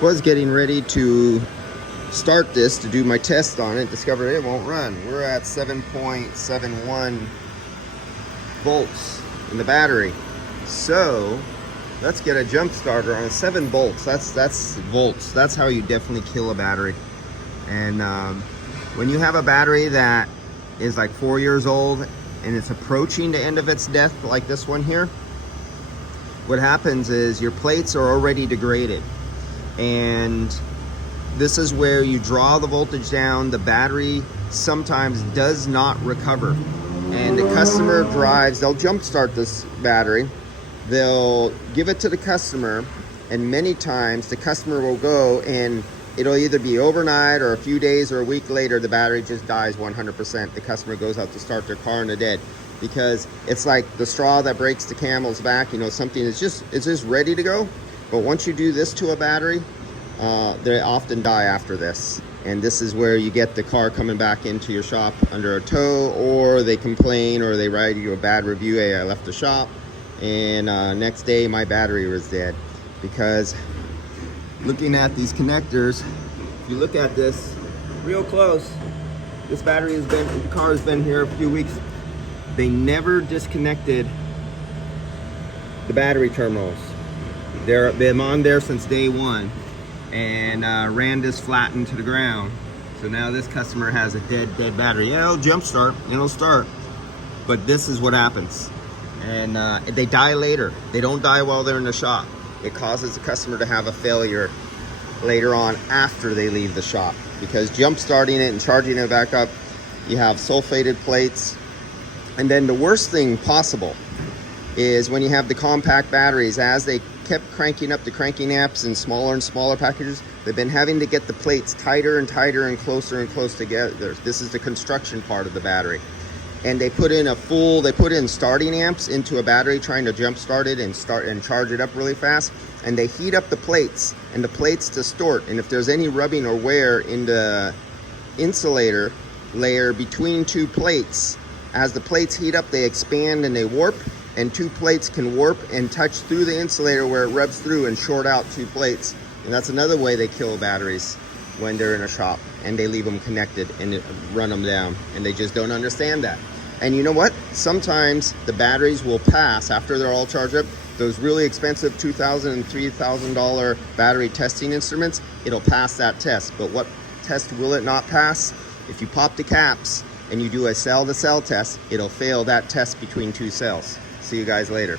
Was getting ready to start this to do my test on it, discovered it won't run. We're at 7.71 volts in the battery. So let's get a jump starter on 7 volts. That's volts. That's how you definitely kill a battery. And when you have a battery that is like 4 years old and it's approaching the end of its death, like this one here, what happens is your plates are already degraded, and this is where you draw the voltage down. The battery sometimes does not recover, and the customer drives, they'll jump start this battery, they'll give it to the customer, and many times the customer will go and it'll either be overnight or a few days or a week later, the battery just dies 100%. The customer goes out to start their car and they're dead, because it's like the straw that breaks the camel's back. You know, something is just, it's just ready to go. But once you do this to a battery, they often die after this. And this is where you get the car coming back into your shop under a tow, or they complain or they write you a bad review. Hey, I left the shop and next day my battery was dead. Because looking at these connectors, if you look at this real close, this battery has been, the car has been here a few weeks. They never disconnected the battery terminals. They've been on there since day one, and ran this flat into the ground. So now this customer has a dead battery. Yeah, it'll jump start, it'll start, but this is what happens. And they die later. They don't die while they're in the shop. It causes the customer to have a failure later on after they leave the shop, because jump starting it and charging it back up, you have sulfated plates. And then the worst thing possible is when you have the compact batteries, as they kept cranking up the cranking amps in smaller and smaller packages, they've been having to get the plates tighter and tighter and closer together. This is the construction part of the battery. And they put in starting amps into a battery trying to jump start it and charge it up really fast, and they heat up the plates, and the plates distort, and if there's any rubbing or wear in the insulator layer between two plates, as the plates heat up, they expand and they warp, and two plates can warp and touch through the insulator where it rubs through and short out two plates. And that's another way they kill batteries when they're in a shop, and they leave them connected and run them down, and they just don't understand that. And you know what? Sometimes the batteries will pass after they're all charged up. Those really expensive $2,000 and $3,000 battery testing instruments, it'll pass that test. But what test will it not pass? If you pop the caps and you do a cell-to-cell test, it'll fail that test between two cells. See you guys later.